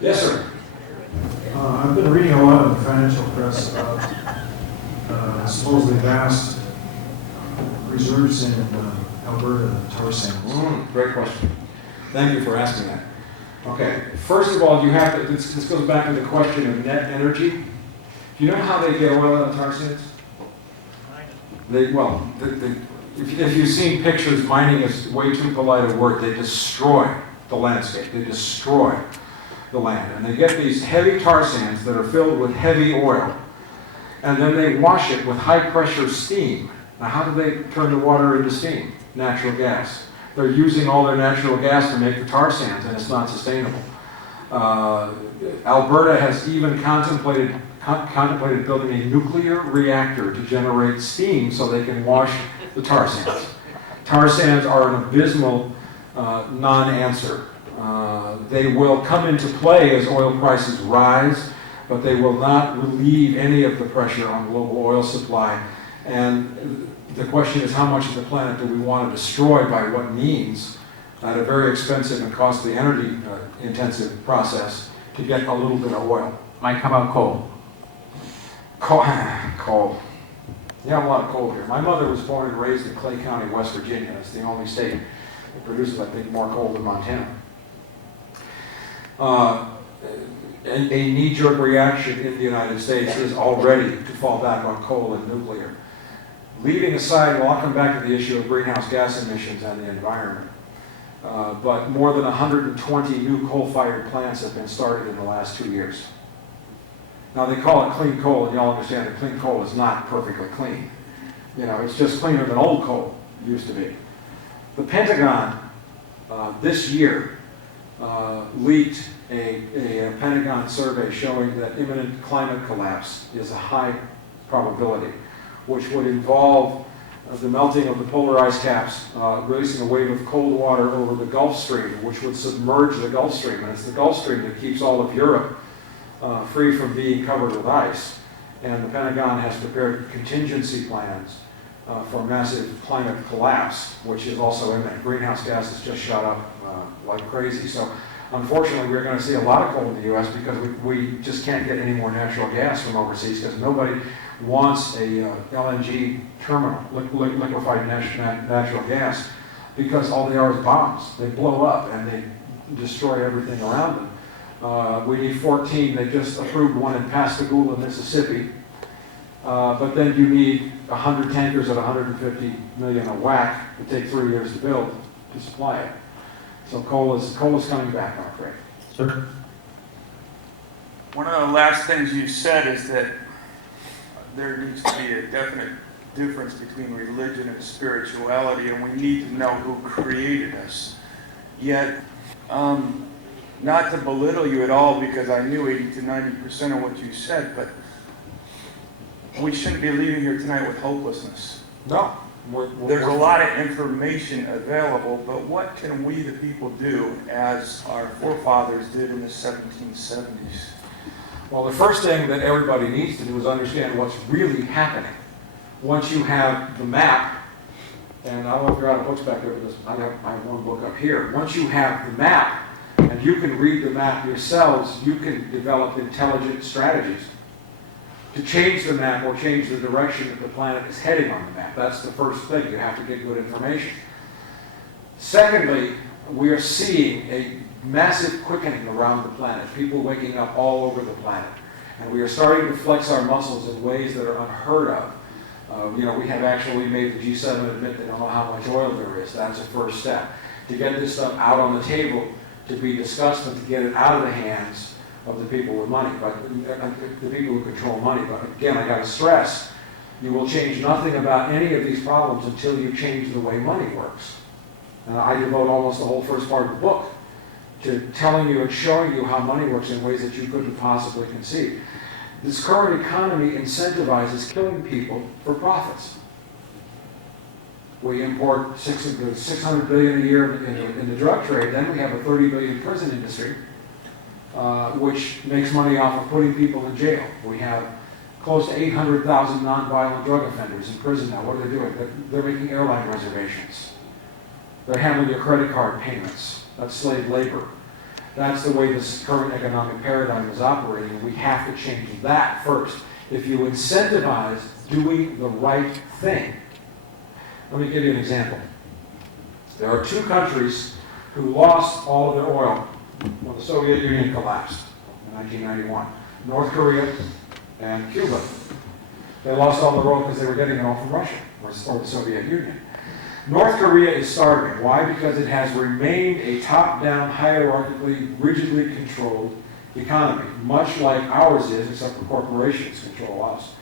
Yes, sir. I've been reading a lot in the financial press about supposedly vast reserves in Alberta tar sands. Great question. Thank you for asking that. Okay, first of all, you have to, this goes back to the question of net energy. Do you know how they get oil out of tar sands? If you've seen pictures, mining is way too polite a word. They destroy the landscape. They destroy the land. And they get these heavy tar sands that are filled with heavy oil, and then they wash it with high pressure steam. Now, how do they turn the water into steam? Natural gas. They're using all their natural gas to make the tar sands, and it's not sustainable. Alberta has even contemplated building a nuclear reactor to generate steam so they can wash the tar sands. Tar sands are an abysmal non-answer. They will come into play as oil prices rise, but they will not relieve any of the pressure on global oil supply. And the question is, how much of the planet do we want to destroy by what means at a very expensive and costly energy intensive process to get a little bit of oil? Mike, how about coal? Coal. You have a lot of coal here. My mother was born and raised in Clay County, West Virginia. It's the only state that produces, I think, more coal than Montana. A knee-jerk reaction in the United States is already to fall back on coal and nuclear. Leaving aside, well, I'll come back to the issue of greenhouse gas emissions and the environment. But more than 120 new coal-fired plants have been started in the last 2 years. Now, they call it clean coal, and you all understand that clean coal is not perfectly clean. You know, it's just cleaner than old coal used to be. The Pentagon this year leaked a Pentagon survey showing that imminent climate collapse is a high probability, which would involve the melting of the polar ice caps, releasing a wave of cold water over the Gulf Stream, which would submerge the Gulf Stream. And it's the Gulf Stream that keeps all of Europe free from being covered with ice. And the Pentagon has prepared contingency plans for massive climate collapse, which is also imminent. Greenhouse gases just shot up like crazy. So unfortunately, we're going to see a lot of coal in the U.S. because we just can't get any more natural gas from overseas because nobody wants a LNG terminal, liquefied natural gas, because all they are is bombs. They blow up and they destroy everything around them. We need 14. They just approved one in Pascagoula, Mississippi. But then you need 100 tankers at 150 million a whack. It takes 3 years to build to supply it. So coal is coming back, I'm afraid. Sir? One of the last things you said is that there needs to be a definite difference between religion and spirituality, and we need to know who created us. Yet, not to belittle you at all, because I knew 80 to 90% of what you said, but we shouldn't be leaving here tonight with hopelessness. No. There's a lot of information available, but what can we, the people, do as our forefathers did in the 1770s? Well, the first thing that everybody needs to do is understand what's really happening. Once you have the map, and I don't know if you're out of books back there, but I have one book up here. Once you have the map, and you can read the map yourselves, you can develop intelligent strategies to change the map or change the direction that the planet is heading on the map. That's the first thing. You have to get good information. Secondly, we are seeing a massive quickening around the planet, people waking up all over the planet. And we are starting to flex our muscles in ways that are unheard of. We have actually made the G7 admit they don't know how much oil there is. That's a first step. To get this stuff out on the table, to be discussed, and to get it out of the hands of the people with money, but the people who control money. But again, I got to stress, you will change nothing about any of these problems until you change the way money works. I devote almost the whole first part of the book to telling you and showing you how money works in ways that you couldn't possibly conceive. This current economy incentivizes killing people for profits. We import $600 billion a year in the drug trade. Then we have a $30 billion prison industry, which makes money off of putting people in jail. We have close to 800,000 nonviolent drug offenders in prison now. What are they doing? They're making airline reservations. They're handling your credit card payments. That's slave labor. That's the way this current economic paradigm is operating, and we have to change that first. If you incentivize doing the right thing, let me give you an example. There are two countries who lost all of their oil when the Soviet Union collapsed in 1991, North Korea and Cuba. They lost all their oil because they were getting it all from Russia or the Soviet Union. North Korea is starving. Why? Because it has remained a top-down, hierarchically, rigidly controlled economy, much like ours is, except for corporations control us.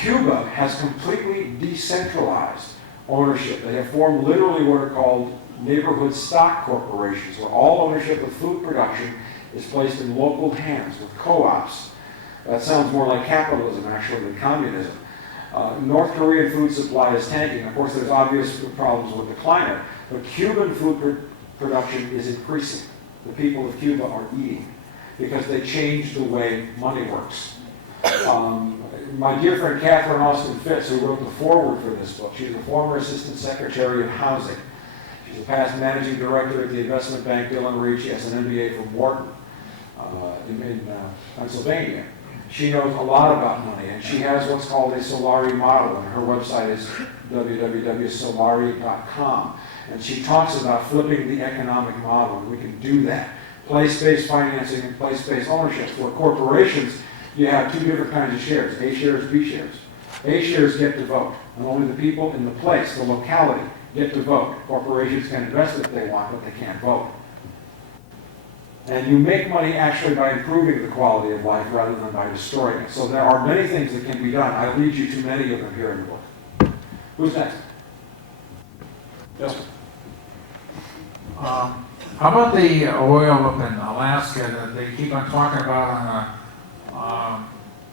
Cuba has completely decentralized ownership. They have formed literally what are called neighborhood stock corporations, where all ownership of food production is placed in local hands with co-ops. That sounds more like capitalism, actually, than communism. North Korean food supply is tanking. Of course, there's obvious problems with the climate, but Cuban food production is increasing. The people of Cuba are eating because they changed the way money works. My dear friend Catherine Austin Fitz, who wrote the foreword for this book, she's a former Assistant Secretary of Housing. She's a past Managing Director at the investment bank Dillon Reed. She has an MBA from Wharton in Pennsylvania. She knows a lot about money, and she has what's called a Solari model, and her website is www.solari.com. And she talks about flipping the economic model, and we can do that. Place-based financing and place-based ownership. For corporations, you have two different kinds of shares, A shares, B shares. A shares get to vote, and only the people in the place, the locality, get to vote. Corporations can invest if they want, but they can't vote. And you make money actually by improving the quality of life rather than by destroying it. So there are many things that can be done. I lead you to many of them here in the book. Who's next? Yes, sir. How about the oil up in Alaska that they keep on talking about on a,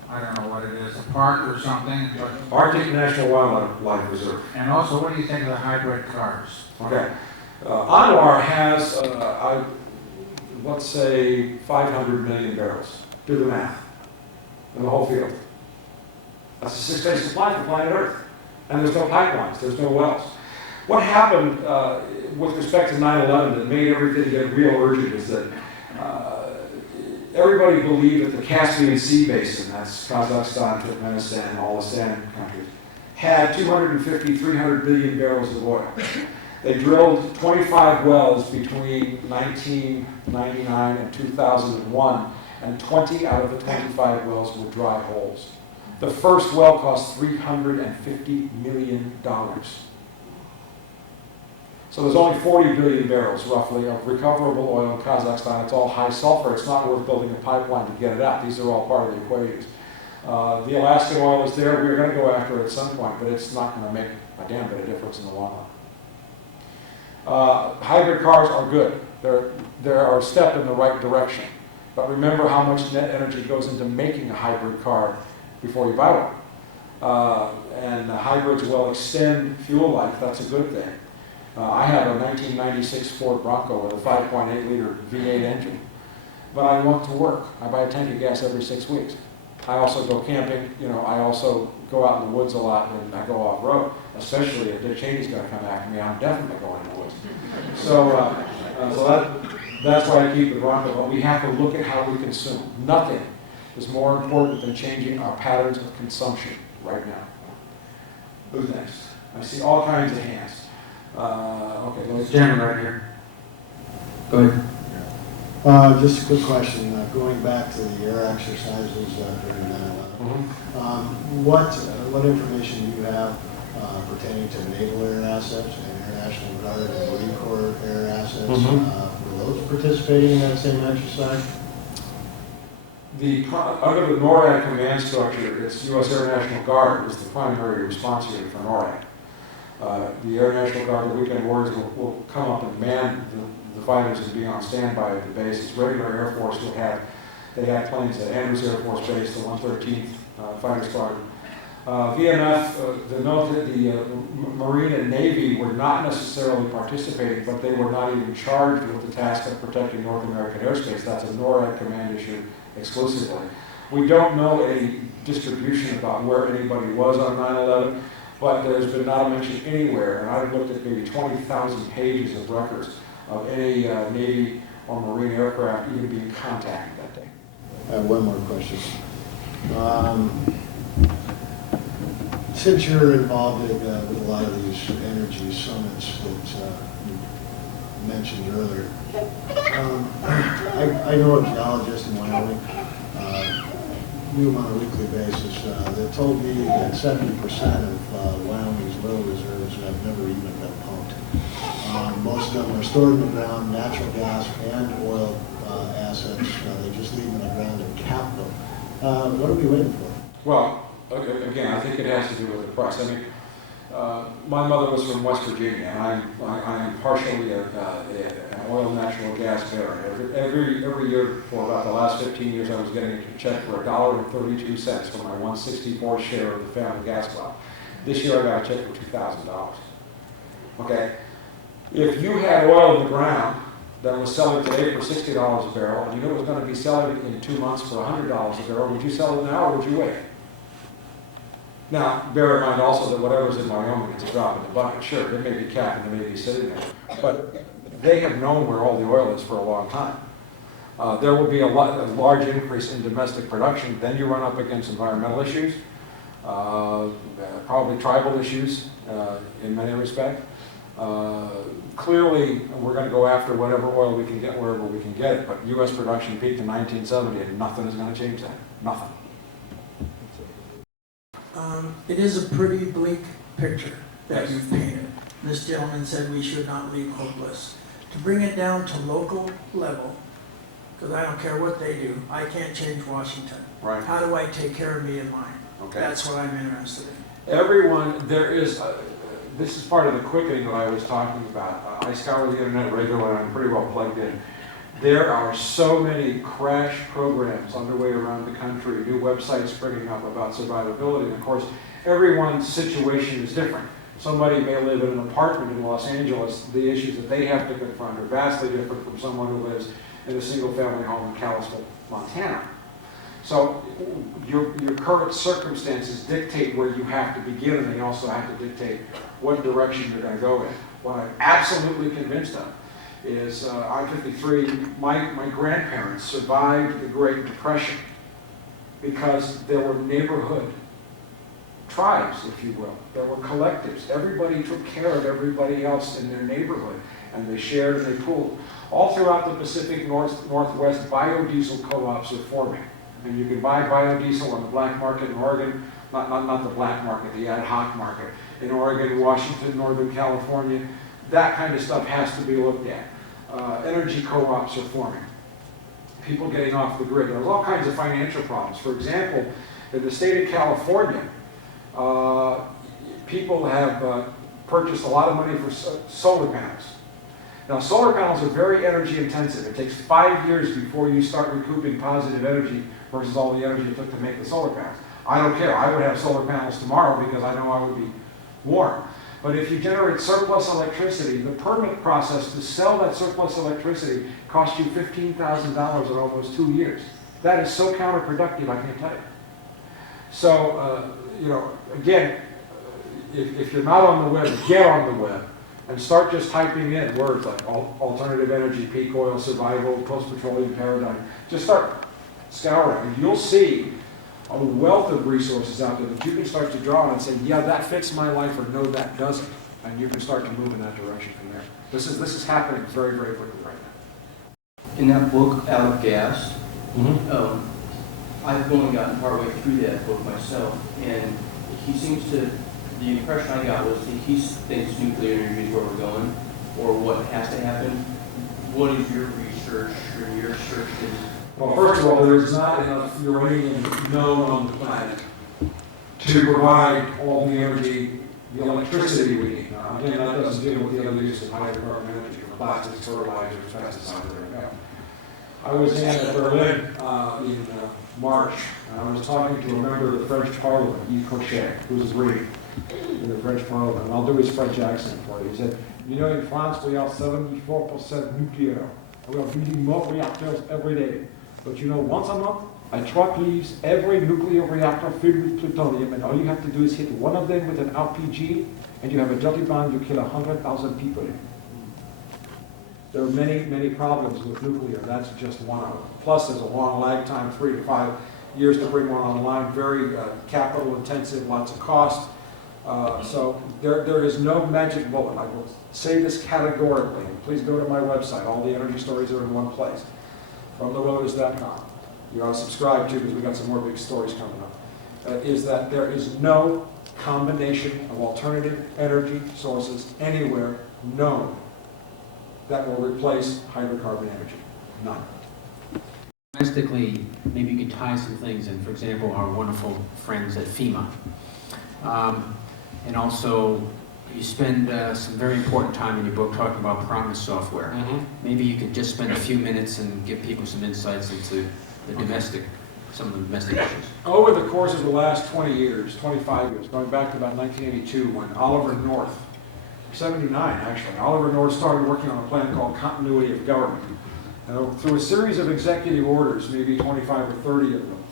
I don't know what it is, a park or something? But, Arctic National Wildlife Reserve. and also, what do you think of the hybrid cars? Okay. Anwar has, let's say, 500 million barrels. Do the math. In the whole field. That's a 6-day supply for planet Earth. And there's no pipelines, there's no wells. What happened with respect to 9/11 that made everything get real urgent is that everybody believed that the Caspian Sea Basin, that's Kazakhstan, Turkmenistan, and all the standing countries, had 250, 300 billion barrels of oil. They drilled 25 wells between 1999 and 2001, and 20 out of the 25 wells were dry holes. The first well cost $350 million. So there's only 40 billion barrels, roughly, of recoverable oil in Kazakhstan. It's all high sulfur. It's not worth building a pipeline to get it out. These are all part of the equations. The Alaskan oil is there. We're going to go after it at some point, but it's not going to make a damn bit of difference in the long run. Hybrid cars are good. They're a step in the right direction. But remember how much net energy goes into making a hybrid car before you buy one. And hybrids will extend fuel life. That's a good thing. I have a 1996 Ford Bronco with a 5.8-liter V8 engine. But I want to work. I buy a tank of gas every 6 weeks. I also go camping. I also go out in the woods a lot, and I go off-road. Especially if Dick Cheney's going to come after me, I'm definitely going in the woods. So that's why I keep the Bronco. But we have to look at how we consume. Nothing is more important than changing our patterns of consumption right now. Who's next? I see all kinds of hands. Okay, those gentlemen right here. Go ahead. Just a quick question, going back to the air exercises during 9/11. What information do you have pertaining to naval air assets and Air National Guard and Marine Corps air assets? Were those participating in that same exercise? Under the NORAD command structure, it's U.S. Air National Guard is the primary response unit for NORAD. The Air National Guard, the weekend warriors, will come up and man the fighters and be on standby at the bases. Regular Air Force they had planes at Andrews Air Force Base, the 113th Fighter Squadron. VMF, the Marine and Navy were not necessarily participating, but they were not even charged with the task of protecting North American airspace. That's a NORAD command issue exclusively. We don't know any distribution about where anybody was on 9/11. But there's been not a mention anywhere, and I've looked at maybe 20,000 pages of records of any Navy or Marine aircraft even being contacted that day. I have one more question. Since you're involved with a lot of these energy summits that you mentioned earlier, I know a geologist in Wyoming, knew him on a weekly basis, that told me that 70% of Wyoming's oil reserves have never even been pumped. Most of them are stored in the ground, natural gas and oil assets. They just leave them in the ground and cap them. What are we waiting for? Well, again, I think it has to do with the price. I mean, my mother was from West Virginia, and I am partially an oil and natural gas bearer. Every year for about the last 15 years, I was getting a check for $1.32 for my 1/64 share of the family gas well. This year, I got a check for $2,000. Okay, if you had oil in the ground that was selling today for $60 a barrel, and you knew it was going to be selling in 2 months for $100 a barrel, would you sell it now or would you wait? Now, bear in mind also that whatever's in Wyoming is a drop in the bucket. Sure, there may be cap and there may be sitting there, but they have known where all the oil is for a long time. There will be a large increase in domestic production. Then you run up against environmental issues, probably tribal issues in many respects. Clearly, we're going to go after whatever oil we can get wherever we can get it, but U.S. production peaked in 1970 and nothing is going to change that. Nothing. It is a pretty bleak picture that you've painted. This gentleman said we should not leave hopeless. To bring it down to local level, because I don't care what they do, I can't change Washington. Right. How do I take care of me and mine? Okay. That's what I'm interested in. Everyone, this is part of the quickening that I was talking about. I scour the internet regularly and I'm pretty well plugged in. There are so many crash programs underway around the country, new websites springing up about survivability. And of course, everyone's situation is different. Somebody may live in an apartment in Los Angeles. The issues that they have to confront are vastly different from someone who lives in a single-family home in Kalispell, Montana. So your current circumstances dictate where you have to begin, and they also have to dictate what direction you're going to go in. What I'm absolutely convinced of is I'm 53. My grandparents survived the Great Depression because there were neighborhood tribes, if you will. There were collectives. Everybody took care of everybody else in their neighborhood, and they shared and they pooled. All throughout the Pacific Northwest, biodiesel co-ops are forming. And you can buy biodiesel on the black market in Oregon, not the black market, the ad hoc market. In Oregon, Washington, Northern California, that kind of stuff has to be looked at. Energy co-ops are forming. People getting off the grid. There's all kinds of financial problems. For example, in the state of California, people have purchased a lot of money for solar panels. Now, solar panels are very energy intensive. It takes 5 years before you start recouping positive energy versus all the energy it took to make the solar panels. I don't care. I would have solar panels tomorrow because I know I would be warm. But if you generate surplus electricity, the permit process to sell that surplus electricity costs you $15,000 in almost 2 years. That is so counterproductive, I can't tell you. So, again, if you're not on the web, get on the web and start just typing in words like alternative energy, peak oil, survival, post-petroleum paradigm. Just start scouring, and you'll see a wealth of resources out there that you can start to draw on and say, yeah, that fits my life, or no, that doesn't. And you can start to move in that direction from there. This is happening very, very quickly right now. In that book, Out of Gas, I've only gotten partway through that book myself, and he seems to, the impression I got was that he thinks nuclear energy is where we're going, or what has to happen. What is your research or your search? Well, first of all, there's not enough uranium known on the planet to provide all the energy, the electricity we need. Now, again, that doesn't deal with the other uses of hydrocarbon energy, from plastics, fertilizers, pesticides, everything else. I was in Berlin in March, and I was talking to a member of the French Parliament, Yves Cochet, who's a Greek in the French Parliament, and I'll do his French accent for you. He said, in France we are 74% nuclear. We are building more reactors every day. But once a month, a truck leaves every nuclear reactor filled with plutonium, and all you have to do is hit one of them with an RPG, and you have a dirty bomb, you kill 100,000 people. There are many, many problems with nuclear. That's just one of them. Plus, there's a long lag time, 3 to 5 years to bring one online, very capital intensive, lots of cost. So there is no magic bullet. I will say this categorically. Please go to my website. All the energy stories are in one place, fromthelotus.com. You ought to subscribe to, because we got some more big stories coming up. Is that there is no combination of alternative energy sources anywhere known that will replace hydrocarbon energy. None. Domestically, maybe you could tie some things in. For example, our wonderful friends at FEMA. And also, you spend some very important time in your book talking about promise software. Maybe you could just spend a few minutes and give people some insights into the some of the domestic issues. Over the course of the last 20 years, 25 years, going back to about 1982, when Oliver North, 79 actually, Oliver North started working on a plan called continuity of government. Through a series of executive orders, maybe 25 or 30 of them,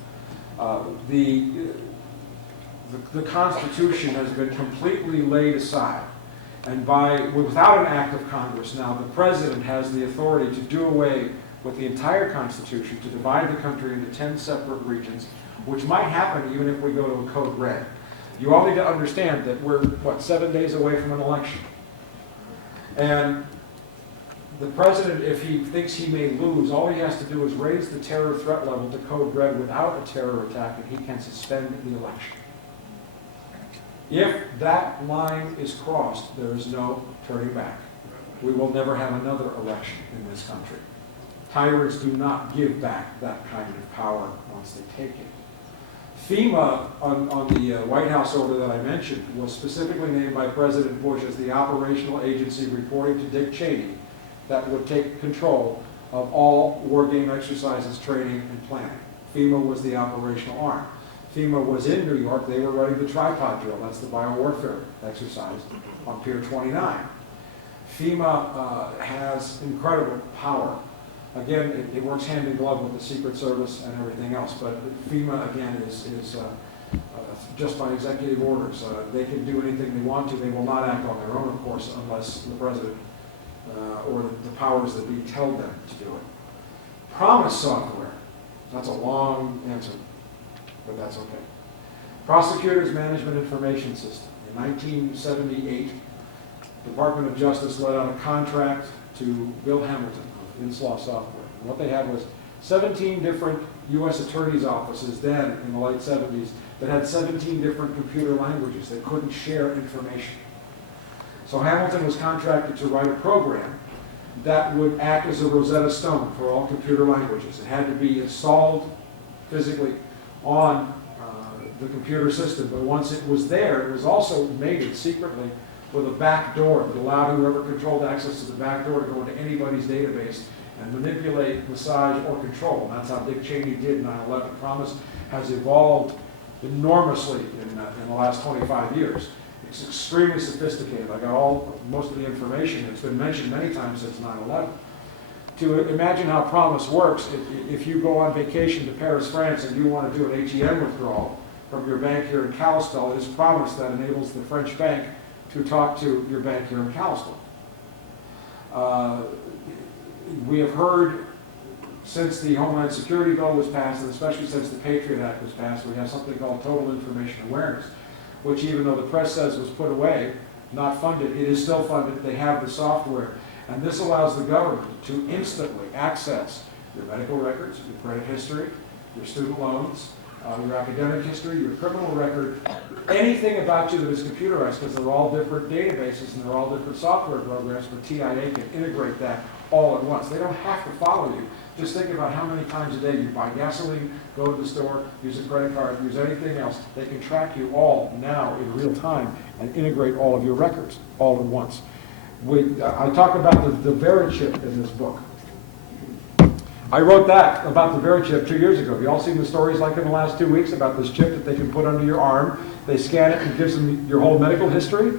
the Constitution has been completely laid aside. And without an act of Congress now, the President has the authority to do away with the entire Constitution, to divide the country into 10 separate regions, which might happen even if we go to a code red. You all need to understand that we're, 7 days away from an election. And the President, if he thinks he may lose, all he has to do is raise the terror threat level to code red without a terror attack, and he can suspend the election. If that line is crossed, there is no turning back. We will never have another election in this country. Tyrants do not give back that kind of power once they take it. FEMA, on the White House order that I mentioned, was specifically named by President Bush as the operational agency reporting to Dick Cheney that would take control of all war game exercises, training, and planning. FEMA was the operational arm. FEMA was in New York. They were running the tripod drill. That's the biowarfare exercise on Pier 29. FEMA has incredible power. Again, it works hand in glove with the Secret Service and everything else, but FEMA, again, is just by executive orders. They can do anything they want to. They will not act on their own, of course, unless the President or the powers that be tell them to do it. Promise software. That's a long answer, but that's okay. Prosecutors Management Information System. In 1978, the Department of Justice let out a contract to Bill Hamilton of Inslaw Software. And what they had was 17 different U.S. attorneys' offices then in the late 70s that had 17 different computer languages that couldn't share information. So Hamilton was contracted to write a program that would act as a Rosetta Stone for all computer languages. It had to be installed physically on the computer system, but once it was there, it was also mated secretly with a back door that allowed whoever controlled access to the back door to go into anybody's database and manipulate, massage, or control. And that's how Dick Cheney did 9/11. Promise has evolved enormously in the last 25 years. It's extremely sophisticated. I got most of the information. It's been mentioned many times since 9/11. To imagine how Promise works, if you go on vacation to Paris, France, and you want to do an ATM withdrawal from your bank here in Kalispell, it is Promise that enables the French bank to talk to your bank here in Kalispell. We have heard since the Homeland Security Bill was passed, and especially since the Patriot Act was passed, we have something called Total Information Awareness, which even though the press says was put away, not funded, it is still funded. They have the software. And this allows the government to instantly access your medical records, your credit history, your student loans, your academic history, your criminal record, anything about you that is computerized, because they're all different databases and they're all different software programs, but TIA can integrate that all at once. They don't have to follow you. Just think about how many times a day you buy gasoline, go to the store, use a credit card, use anything else. They can track you all now in real time and integrate all of your records all at once. I talk about the Verichip in this book. I wrote that about the Verichip 2 years ago. Have you all seen the stories like in the last 2 weeks about this chip that they can put under your arm? They scan it and it gives them your whole medical history.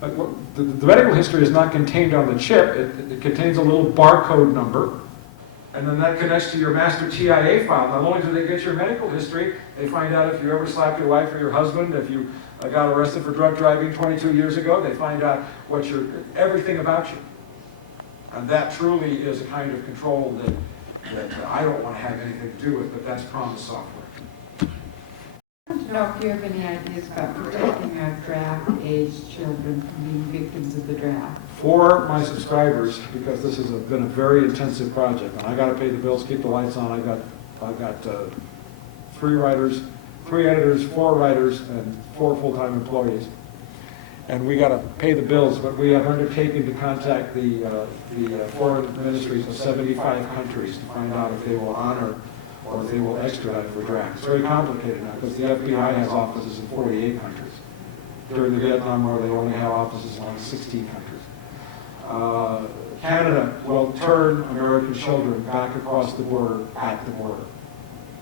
The medical history is not contained on the chip. It contains a little barcode number. And then that connects to your master TIA file. Not only do they get your medical history, they find out if you ever slapped your wife or your husband, if you got arrested for drug driving 22 years ago, they find out everything about you. And that truly is a kind of control that I don't want to have anything to do with, but that's promise software. I want to know if you have any ideas about protecting our draft-age children from being victims of the draft. For my subscribers, because this has been a very intensive project, and I got to pay the bills, keep the lights on. I've got 3 writers, 3 editors, 4 writers, and 4 full-time employees. And we got to pay the bills, but we have undertaken to contact the foreign ministries of 75 countries to find out if they will honor or if they will extradite for draft. It's very complicated now because the FBI has offices in 48 countries. During the Vietnam War, they only have offices in like 16 countries. Canada will turn American children back across the border at the border.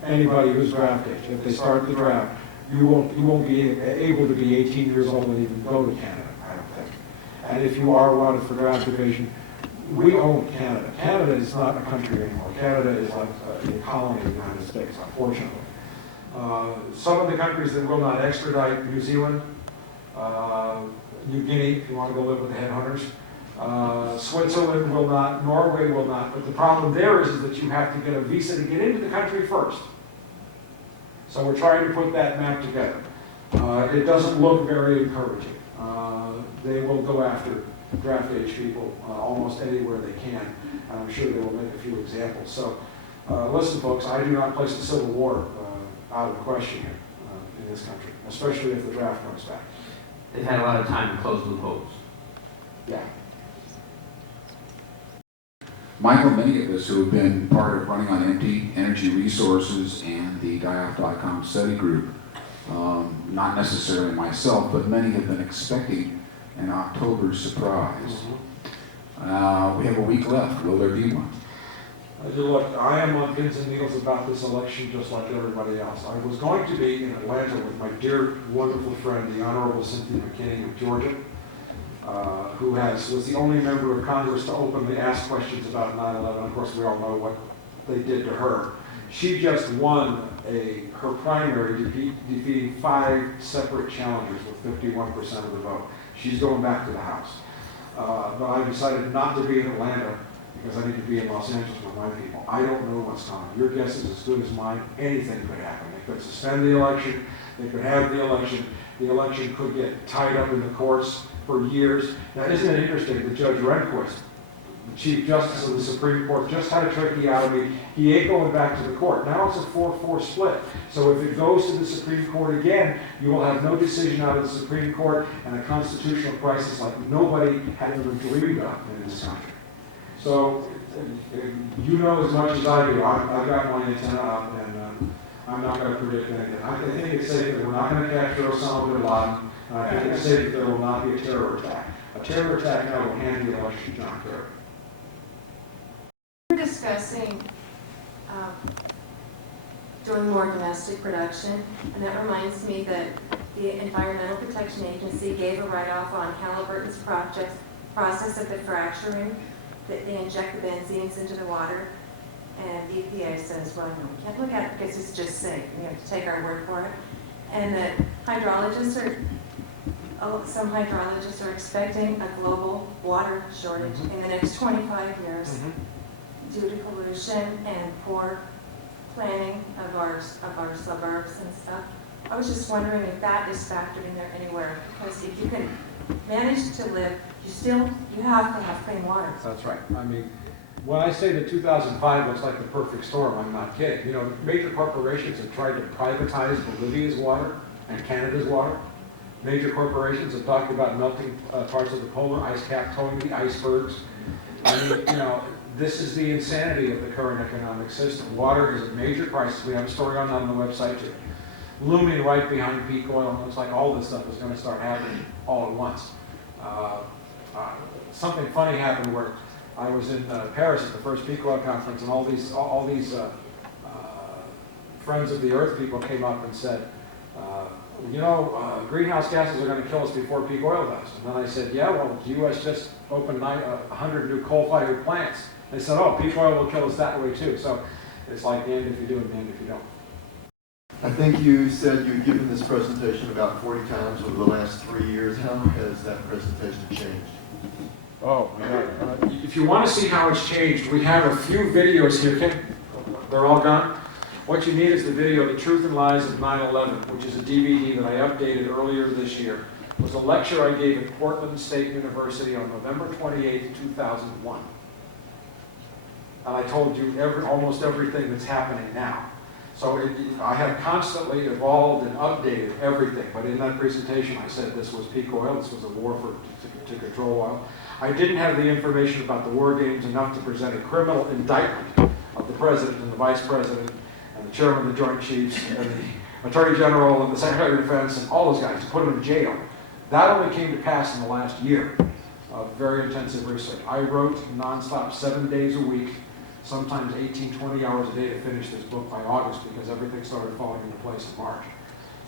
Anybody who's draft age, if they start the draft, you won't be able to be 18 years old and even go to Canada, I don't think. And if you are wanted for draft evasion, we own Canada. Canada is not a country anymore. Canada is like a colony of the United States, unfortunately. Some of the countries that will not extradite, New Zealand, New Guinea, if you want to go live with the headhunters, Switzerland will not, Norway will not, but the problem there is that you have to get a visa to get into the country first. So we're trying to put that map together. It doesn't look very encouraging. They will go after draft age people almost anywhere they can, and I'm sure they will make a few examples. So listen folks, I do not place the Civil War out of the question here in this country, especially if the draft comes back. They've had a lot of time to close loopholes. Yeah. Michael, many of us who have been part of Running on Empty, Energy Resources, and the DIAF.com study group, not necessarily myself, but many have been expecting an October surprise. We have a week left. Will there be one? Look, I am on pins and needles about this election just like everybody else. I was going to be in Atlanta with my dear, wonderful friend, the Honorable Cynthia McKinney of Georgia, who was the only member of Congress to openly ask questions about 9/11. Of course, we all know what they did to her. She just won her primary, defeating 5 separate challengers with 51% of the vote. She's going back to the House. But I decided not to be in Atlanta because I need to be in Los Angeles with my people. I don't know what's coming. Your guess is as good as mine. Anything could happen. They could suspend the election. They could have the election. The election could get tied up in the courts for years. Now, isn't it interesting that Judge Rehnquist, the Chief Justice of the Supreme Court, just had a tracheotomy. He ain't going back to the court. Now it's a 4-4 split. So if it goes to the Supreme Court again, you will have no decision out of the Supreme Court and a constitutional crisis like nobody had ever dreamed of in this country. So you know as much as I do. I've got my antenna up, and I'm not going to predict anything. I think it's safe that we're not going to capture Osama bin Laden. And I think it's safe that there will not be a terror attack. A terror attack now will hand the election to John Kerry. We're discussing doing more domestic production, and that reminds me that the Environmental Protection Agency gave a write-off on Halliburton's process of the fracturing, that they inject the benzenes into the water, and the EPA says, well, no, we can't look at it because it's just safe. We have to take our word for it. And that some hydrologists are expecting a global water shortage in the next 25 years due to pollution and poor planning of our suburbs and stuff. I was just wondering if that is factored in there anywhere, because if you can manage to live, you have to have clean water. That's right. I mean, when I say that 2005 looks like the perfect storm, I'm not kidding. You know, major corporations have tried to privatize Bolivia's water and Canada's water. Major corporations have talked about melting parts of the polar ice cap, towing the icebergs. I mean, you know, this is the insanity of the current economic system. Water is a major crisis. We have a story on that on the website too. Looming right behind peak oil, and looks like all this stuff is going to start happening all at once. Something funny happened where I was in Paris at the first peak oil conference, and all these friends of the earth people came up and said, greenhouse gases are going to kill us before peak oil does. And then I said, yeah, well, the U.S. just opened 100 new coal-fired plants. They said, oh, peak oil will kill us that way too. So it's like the end if you do and the end if you don't. I think you said you'd given this presentation about 40 times over the last 3 years. How has that presentation changed? Oh, my God. If you want to see how it's changed, we have a few videos here. They're all gone. What you need is the video, The Truth and Lies of 9/11, which is a DVD that I updated earlier this year. It was a lecture I gave at Portland State University on November 28, 2001. And I told you almost everything that's happening now. So I have constantly evolved and updated everything. But in that presentation, I said this was peak oil. This was a war to control oil. I didn't have the information about the war games enough to present a criminal indictment of the president and the vice president and the chairman of the Joint Chiefs and the Attorney General and the Secretary of Defense and all those guys, to put them in jail. That only came to pass in the last year of very intensive research. I wrote nonstop 7 days a week, sometimes 18, 20 hours a day to finish this book by August because everything started falling into place in March.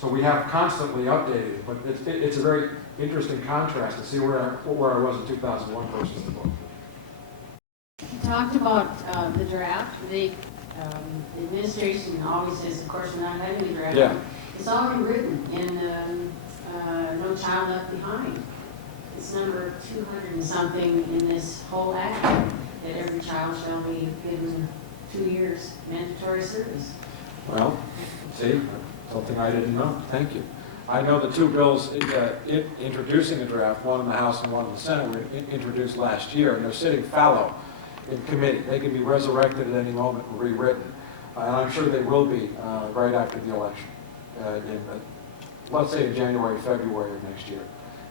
So we have constantly updated it, but it's a very interesting contrast to see where I was in 2001 versus the book. You talked about the draft. The administration always says, of course, we're not having a draft. Yeah. It's already written in No Child Left Behind. It's number 200 and something in this whole act, that every child shall be given 2 years mandatory service. Well, see, something I didn't know. Thank you. I know the two bills introducing a draft, one in the House and one in the Senate, were introduced last year, and they're sitting fallow in committee. They can be resurrected at any moment and rewritten. And I'm sure they will be right after the election, let's say in January, February of next year.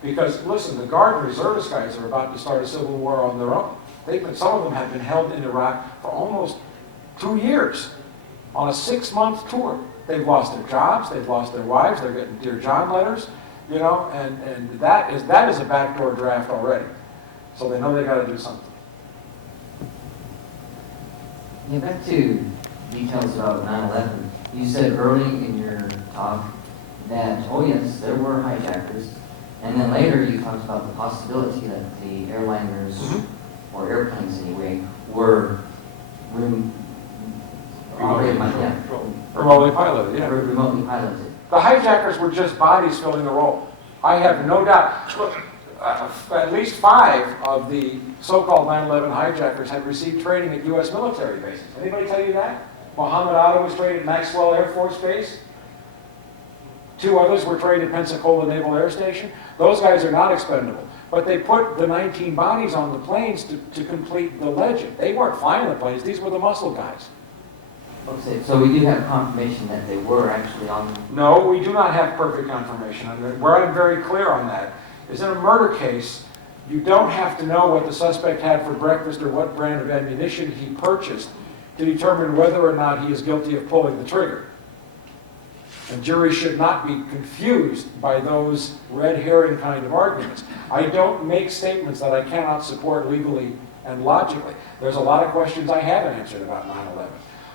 Because, listen, the Guard and Reservist guys are about to start a civil war on their own. Some of them have been held in Iraq for almost 2 years on a 6-month tour. They've lost their jobs, they've lost their wives, they're getting Dear John letters, you know, and that is a backdoor draft already. So they know they got to do something. Yeah, back to details about 9/11. You said early in your talk that, oh yes, there were hijackers, and then later you talked about the possibility that the airliners, or airplanes anyway, were remotely piloted, yeah. Remotely piloted. The hijackers were just bodies filling the role. I have no doubt. Look, at least 5 of the so-called 9/11 hijackers had received training at U.S. military bases. Anybody tell you that? Muhammad Atta was trained at Maxwell Air Force Base. 2 others were trained at Pensacola Naval Air Station. Those guys are not expendable. But they put the 19 bodies on the planes to complete the legend. They weren't flying the planes. These were the muscle guys. Okay, so we do have confirmation that they were actually on... No, we do not have perfect confirmation. Where I'm very clear on that is in a murder case, you don't have to know what the suspect had for breakfast or what brand of ammunition he purchased to determine whether or not he is guilty of pulling the trigger. And juries should not be confused by those red herring kind of arguments. I don't make statements that I cannot support legally and logically. There's a lot of questions I haven't answered about 9/11.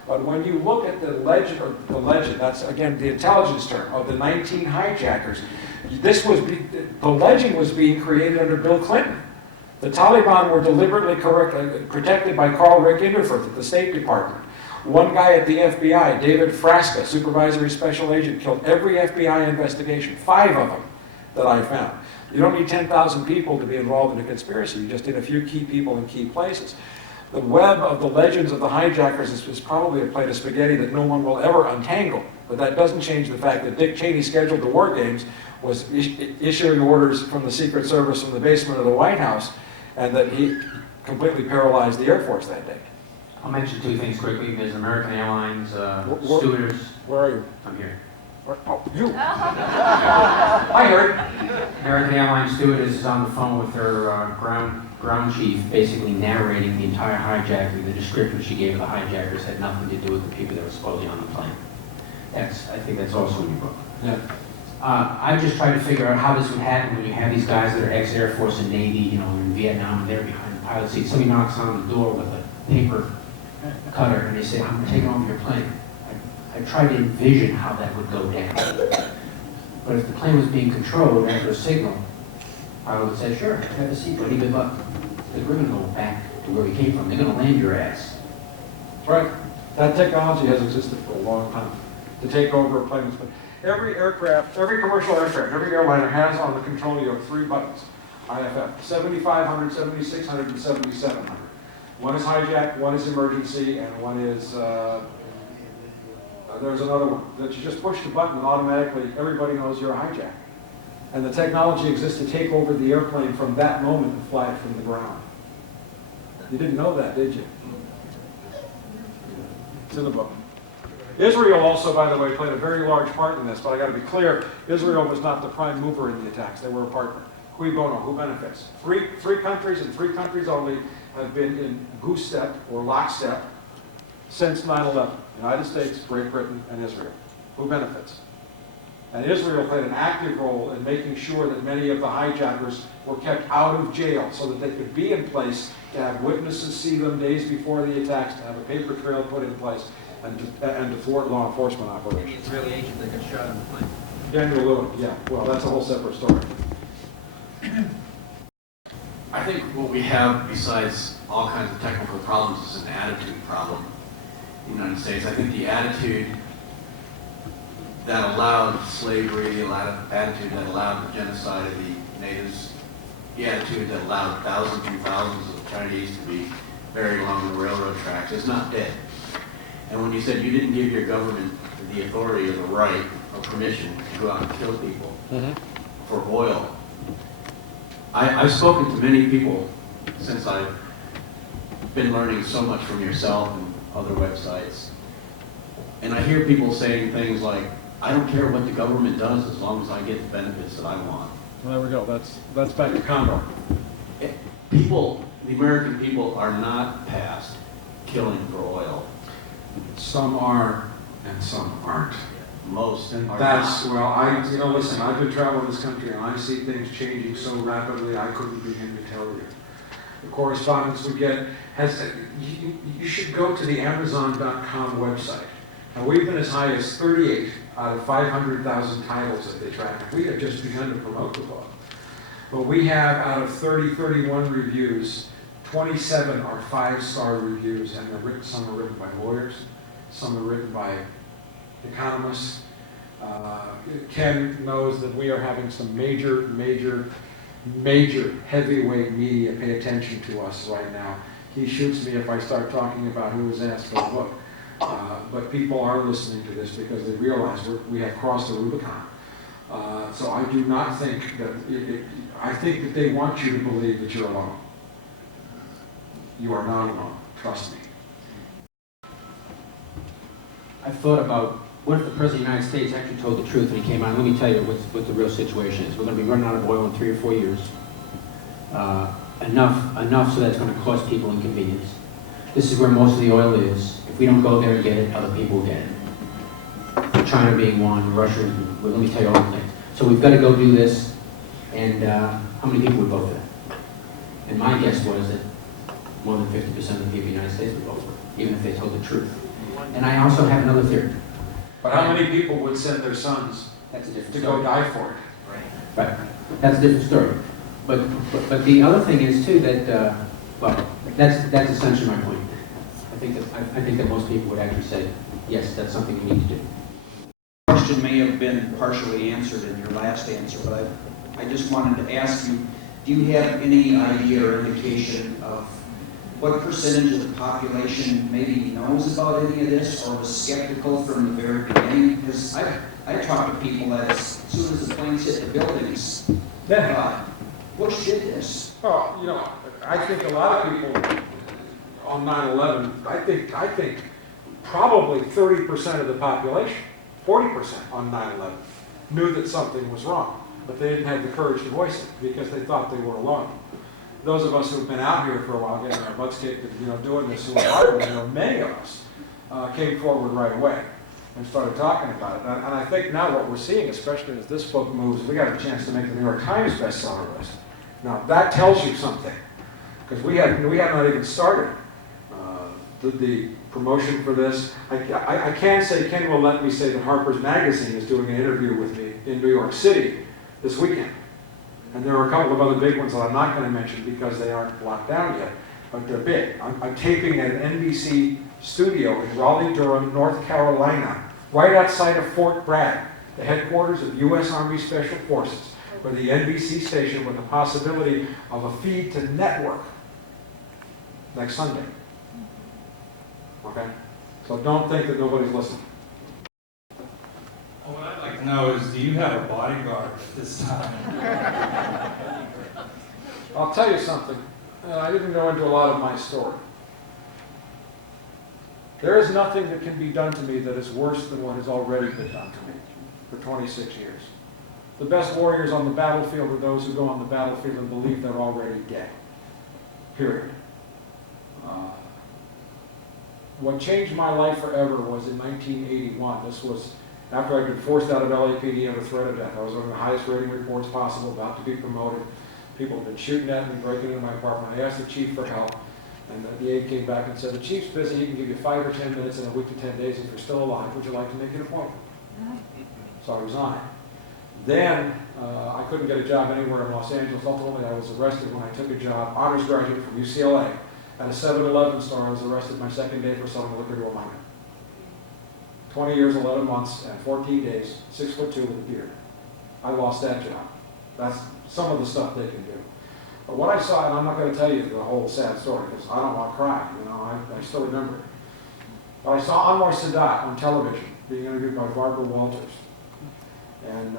But when you look at the legend, that's again the intelligence term, of the 19 hijackers, the legend was being created under Bill Clinton. The Taliban were deliberately protected by Carl Rick Inderfurth at the State Department. One guy at the FBI, David Frasca, supervisory special agent, killed every FBI investigation, 5 of them that I found. You don't need 10,000 people to be involved in a conspiracy. You just need a few key people in key places. The web of the legends of the hijackers is probably a plate of spaghetti that no one will ever untangle. But that doesn't change the fact that Dick Cheney scheduled the war games, was issuing orders from the Secret Service from the basement of the White House, and that he completely paralyzed the Air Force that day. I'll mention 2 things quickly. There's American Airlines stewardess. Where are you? I'm here. Oh, you. I heard. American Airlines stewardess is on the phone with her ground chief, basically narrating the entire hijacking. The description she gave of the hijackers had nothing to do with the people that were supposedly on the plane. I think that's also in your book. Yeah. I just tried to figure out how this would happen when you have these guys that are ex-Air Force and Navy, you know, in Vietnam, and they're behind the pilot seat. Somebody knocks on the door with a paper cutter, and they say, "I'm taking over your plane." I tried to envision how that would go down. But if the plane was being controlled after a signal, I would say, "Sure, have a seat, buddy, good luck." Because we're going to go back to where we came from. They're going to land your ass. Right. That technology has existed for a long time to take over a plane. Every aircraft, every commercial aircraft, every airliner has on the control unit 3 buttons. IFF, 7,500, 7,600, and 7,700. One is hijack, one is emergency, and one is, there's another one, that you just push the button and automatically everybody knows you're a hijack. And the technology exists to take over the airplane from that moment and fly it from the ground. You didn't know that, did you? It's in the book. Israel also, by the way, played a very large part in this, but I got to be clear, Israel was not the prime mover in the attacks. They were a partner. Cui bono, who benefits? Three countries and three countries only have been in goose step or lockstep since 9/11. United States, Great Britain, and Israel. Who benefits? And Israel played an active role in making sure that many of the hijackers were kept out of jail so that they could be in place to have witnesses see them days before the attacks, to have a paper trail put in place, and to thwart law enforcement operations. Any Israeli agent that got shot in the plane. Daniel Lewin, yeah, well, that's a whole separate story. I think what we have, besides all kinds of technical problems, is an attitude problem in the United States. I think the attitude that allowed slavery, the attitude that allowed the genocide of the natives, the attitude that allowed thousands and thousands of Chinese to be buried along the railroad tracks is not dead. And when you said you didn't give your government the authority or the right or permission to go out and kill people for oil, I've spoken to many people since I've been learning so much from yourself and other websites. And I hear people saying things like, I don't care what the government does as long as I get the benefits that I want. Well, there we go. That's back to Condor. People, the American people, are not past killing for oil. Some are, and some aren't. Most And are that's, not. well, listen, I've been traveling this country and I see things changing so rapidly I couldn't begin to tell you. The correspondence we get has, you should go to the Amazon.com website. Now, we've been as high as 38 out of 500,000 titles that they track. We have just begun to promote the book. But we have, out of 31 reviews, 27 are 5-star reviews, and some are written by lawyers, some are written by economists. Ken knows that we are having some major heavyweight media pay attention to us right now. He shoots me if I start talking about who was asked for the book. But people are listening to this because they realize we have crossed the Rubicon. So I do not think that, I think that they want you to believe that you're alone. You are not alone, trust me. I've thought about, what if the President of the United States actually told the truth when he came out? Let me tell you what the real situation is. We're going to be running out of oil in 3 or 4 years. Enough so that's going to cause people inconvenience. This is where most of the oil is. If we don't go there and get it, other people will get it. China being one, Russia, well, let me tell you all the things. So we've got to go do this, and how many people would vote for that? And my guess was that more than 50% of the people in the United States would vote for it, even if they told the truth. And I also have another theory. But how many people would send their sons That's a different to story. go die for it? Right. That's a different story. But the other thing is too that well, that's essentially my point. I think that most people would actually say, yes, that's something we need to do. The question may have been partially answered in your last answer, but I just wanted to ask you, do you have any idea or indication of what percentage of the population maybe knows about any of this or was skeptical from the very beginning? Because I talked to people that as soon as the planes hit the buildings, Bush did this. Well, I think a lot of people on 9/11, I think probably 30% of the population, 40% on 9/11, knew that something was wrong, but they didn't have the courage to voice it because they thought they were alone. Those of us who've been out here for a while, getting our butts kicked, doing this, who are many of us came forward right away and started talking about it. And I think now what we're seeing, especially as this book moves, we got a chance to make the New York Times bestseller list. Now that tells you something, because we have not even started the promotion for this. I can say, Ken will let me say that Harper's Magazine is doing an interview with me in New York City this weekend. And there are a couple of other big ones that I'm not going to mention because they aren't locked down yet, but they're big. I'm taping at an NBC studio in Raleigh-Durham, North Carolina, right outside of Fort Bragg, the headquarters of U.S. Army Special Forces. for the NBC station with the possibility of a feed to network next Sunday. Okay? So don't think that nobody's listening. What I'd like to know is, do you have a bodyguard at this time? I'll tell you something. I didn't go into a lot of my story. There is nothing that can be done to me that is worse than what has already been done to me for 26 years. The best warriors on the battlefield are those who go on the battlefield and believe they're already dead. Period. What changed my life forever was in 1981. This was after I'd been forced out of LAPD under threat of death. I was one of the highest rating reports possible, about to be promoted. People had been shooting at me, breaking into my apartment. I asked the chief for help, and the aide came back and said, the chief's busy, he can give you 5 or 10 minutes in a week to 10 days. If you're still alive, would you like to make an appointment? So I resigned. Then I couldn't get a job anywhere in Los Angeles. Ultimately, I was arrested when I took a job, honors graduate from UCLA, at a 7-Eleven store. I was arrested my second day for selling liquor to a minor. 20 years, 11 months, and 14 days, 6'2" with a beard. I lost that job. That's some of the stuff they can do. But what I saw, and I'm not going to tell you the whole sad story because I don't want to cry, you know, I still remember it. But I saw Anwar Sadat on television being interviewed by Barbara Walters. And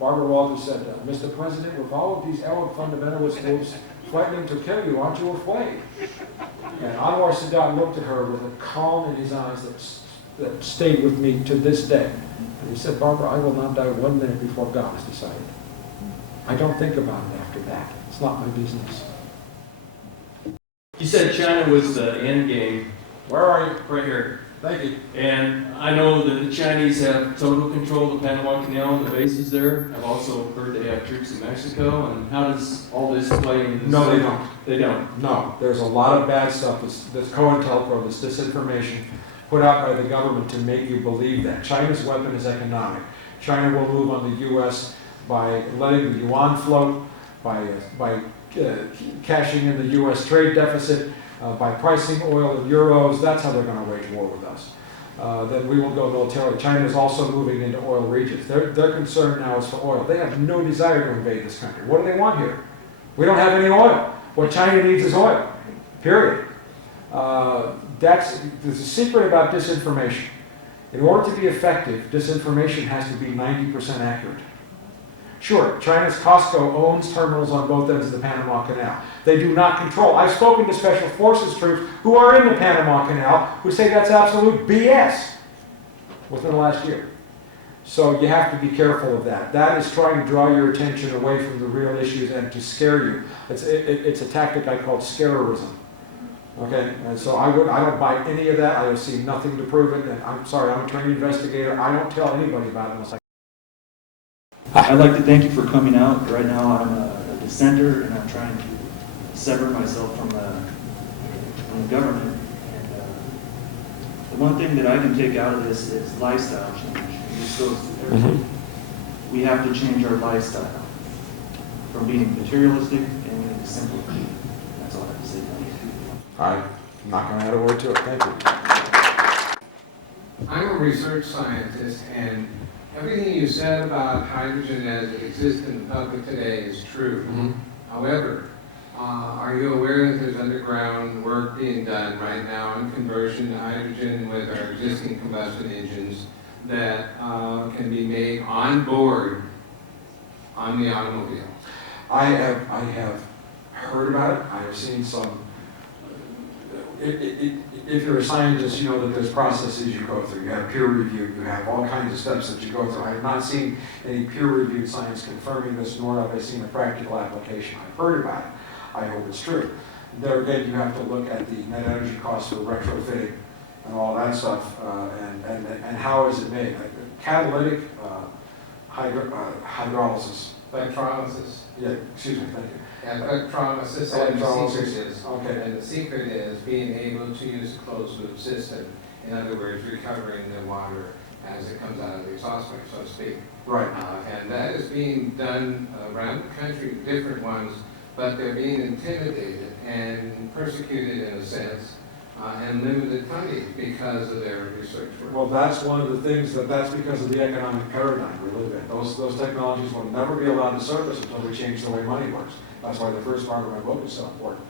Barbara Walters said, Mr. President, with all of these Arab fundamentalist groups threatening to kill you, aren't you afraid? And Anwar Sadat looked at her with a calm in his eyes that stayed with me to this day. And he said, Barbara, I will not die 1 minute before God has decided. I don't think about it after that. It's not my business. You said China was the end game. Where are you? Right here. Thank you. And I know that the Chinese have total control of the Panama Canal and the bases there. I've also heard they have troops in Mexico. And how does all this play into this? No, they don't. They don't? No. There's a lot of bad stuff that's COINTELPRO, this disinformation put out by the government to make you believe that. China's weapon is economic. China will move on the U.S. by letting the yuan float, by cashing in the U.S. trade deficit, by pricing oil in euros. That's how they're going to wage war with us. Then we will go militarily. China is also moving into oil regions. Their concern now is for oil. They have no desire to invade this country. What do they want here? We don't have any oil. What China needs is oil, period. There's a secret about disinformation. In order to be effective, disinformation has to be 90% accurate. Sure, China's Costco owns terminals on both ends of the Panama Canal. They do not control. I've spoken to Special Forces troops who are in the Panama Canal who say that's absolute BS within the last year. So you have to be careful of that. That is trying to draw your attention away from the real issues and to scare you. It's a tactic I call scarerism. Okay, and so I don't buy any of that. I have seen nothing to prove it. And I'm sorry, I'm a trained investigator. I don't tell anybody about it unless I. I'd like to thank you for coming out. Right now I'm a dissenter and I'm trying to sever myself from the government. And the one thing that I can take out of this is lifestyle change. And this goes to everything. We have to change our lifestyle from being materialistic and being simple. That's all I have to say. Thank you. I'm not going to add a word to it. Thank you. I'm a research scientist, and everything you said about hydrogen as it exists in the public today is true. However, are you aware that there's underground work being done right now on conversion to hydrogen with our existing combustion engines that can be made on board on the automobile? I have heard about it. I have seen some. If you're a scientist, you know that there's processes you go through. You have peer review, you have all kinds of steps that you go through. I have not seen any peer-reviewed science confirming this, nor have I seen a practical application. I've heard about it. I hope it's true. There again, you have to look at the net energy costs for retrofitting and all that stuff, and how is it made? Like catalytic hydrolysis. Electrolysis. Yeah, excuse me, thank you. And electrolysis, and the secret is, okay. And the secret is being able to use a closed loop system. In other words, recovering the water as it comes out of the exhaust pipe, so to speak. Right. And that is being done around the country, different ones, but they're being intimidated and persecuted in a sense and limited funding because of their research work. Well, that's one of the things that's because of the economic paradigm we live in. Those technologies will never be allowed to surface until we change the way money works. That's why the first part of my book is so important.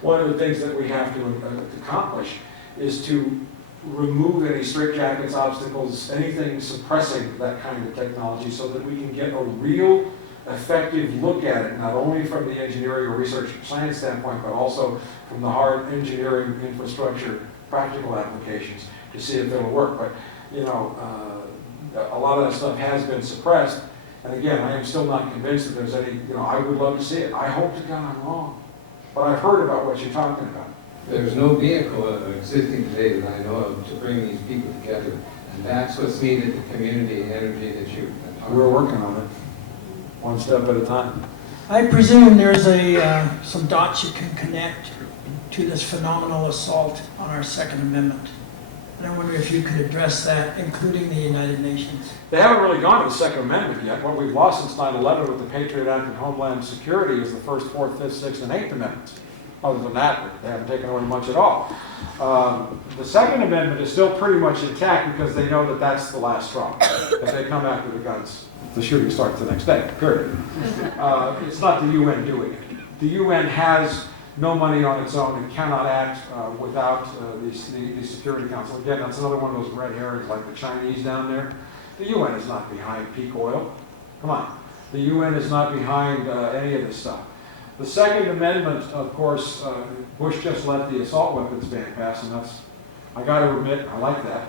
One of the things that we have to accomplish is to remove any straitjackets, obstacles, anything suppressing that kind of technology so that we can get a real effective look at it, not only from the engineering or research science standpoint, but also from the hard engineering infrastructure practical applications to see if it'll work. But, you know, a lot of that stuff has been suppressed. And again, I am still not convinced that there's any, you know, I would love to see it. I hope to God I'm wrong. But I've heard about what you're talking about. There's no vehicle existing today that I know of to bring these people together. And that's what's needed, the community energy that you've been talking about. We're working on it, one step at a time. I presume there's some dots you can connect to this phenomenal assault on our Second Amendment. And I wonder if you could address that, including the United Nations. They haven't really gone to the Second Amendment yet. What we've lost since 9/11 with the Patriot Act and Homeland Security is the First, Fourth, Fifth, Sixth, and Eighth Amendments. Other than that, they haven't taken away much at all. The Second Amendment is still pretty much intact because they know that that's the last straw. If they come after the guns, the shooting starts the next day, period. It's not the UN doing it. The UN has no money on its own and cannot act without the Security Council. Again, that's another one of those red herrings like the Chinese down there. The UN is not behind peak oil. Come on. The UN is not behind any of this stuff. The Second Amendment, of course, Bush just let the assault weapons ban pass, and that's, I got to admit, I like that,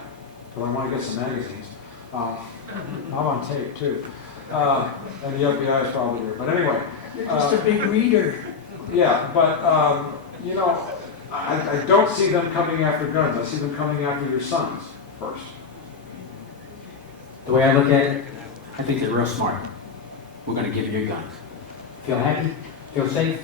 because I want to get some magazines. I'm on tape, too. And the FBI is probably here. But anyway. You're just a big reader. Yeah, but, you know, I don't see them coming after guns. I see them coming after your sons first. The way I look at it, I think they're real smart. We're going to give you your guns. Feel happy? Feel safe?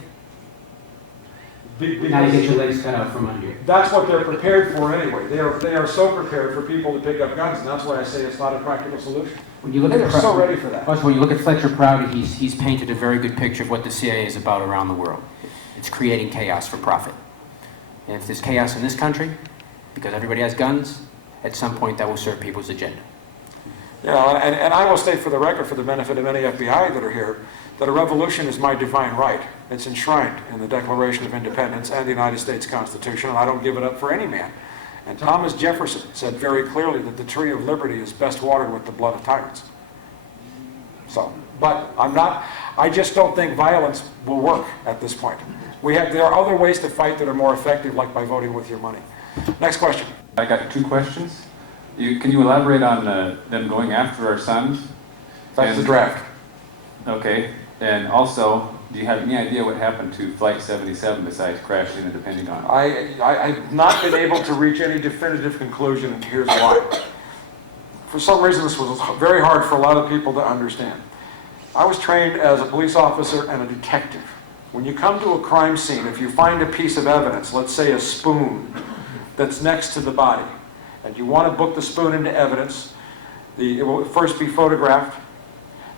Now you get your legs cut out from under you. That's what they're prepared for anyway. They are so prepared for people to pick up guns, and that's why I say it's not a practical solution. When you look They're so ready for that. When you look at Fletcher Prouty, he's painted a very good picture of what the CIA is about around the world. It's creating chaos for profit. And if there's chaos in this country, because everybody has guns, at some point that will serve people's agenda. Yeah, and I will state for the record, for the benefit of any FBI that are here, that a revolution is my divine right. It's enshrined in the Declaration of Independence and the United States Constitution, and I don't give it up for any man. And Thomas Jefferson said very clearly that the tree of liberty is best watered with the blood of tyrants. So, but I just don't think violence will work at this point. There are other ways to fight that are more effective, like by voting with your money. Next question. I got two questions. Can you elaborate on them going after our sons? That's the draft. Okay. And also, do you have any idea what happened to Flight 77 besides crashing into the Pentagon? I've not been able to reach any definitive conclusion, and here's why. For some reason, this was very hard for a lot of people to understand. I was trained as a police officer and a detective. When you come to a crime scene, if you find a piece of evidence, let's say a spoon that's next to the body, and you want to book the spoon into evidence, it will first be photographed,